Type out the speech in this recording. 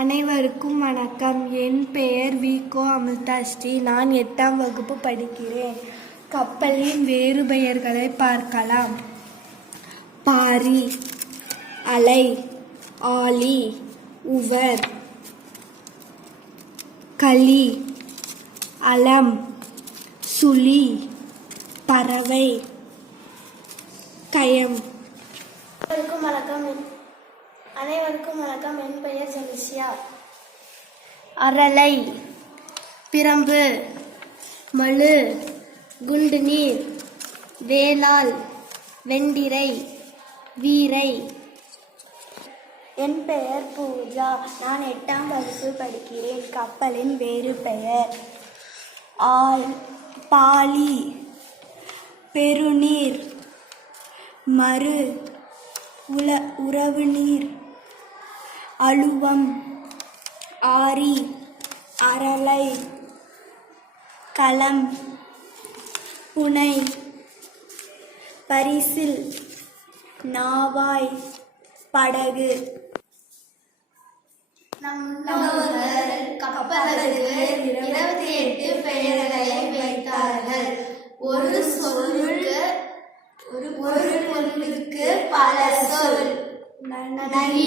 அனைவருக்கும் வணக்கம். என் பெயர் வி.கோ. அமிர்தாஸ்ரீ. நான் 8ஆம் வகுப்பு படிக்கிறேன். கப்பலின் வேறு பெயர்களை பார்க்கலாம். பாரி, அலை, ஆழி, உவர், களி, அலம், சுழி, பறவை, கயம். அனைவருக்கும் வணக்கம். என் பெயர் ஜெனிசியா. அரலை, பிரம்பு, மழு, குண்டு நீர், வேலால், வெண்டிரை, வீரை. என் பெயர் பூஜா. நான் 8ஆம் வகுப்பு படிக்கிறேன். கப்பலின் வேறு பெயர் பாலி, பெருநீர், மறு, உறவு நீர், அழுவம், ஆரி, அரலை, களம், புனை, பரிசில், நாவாய், படகு. நம் முன்னோர்கள் கப்பலுக்கு 28 பெயர்களை வைத்தார்கள். ஒரு சொல்லுக்கு ஒரு பொருளுக்கு பல சொல். நன்றி.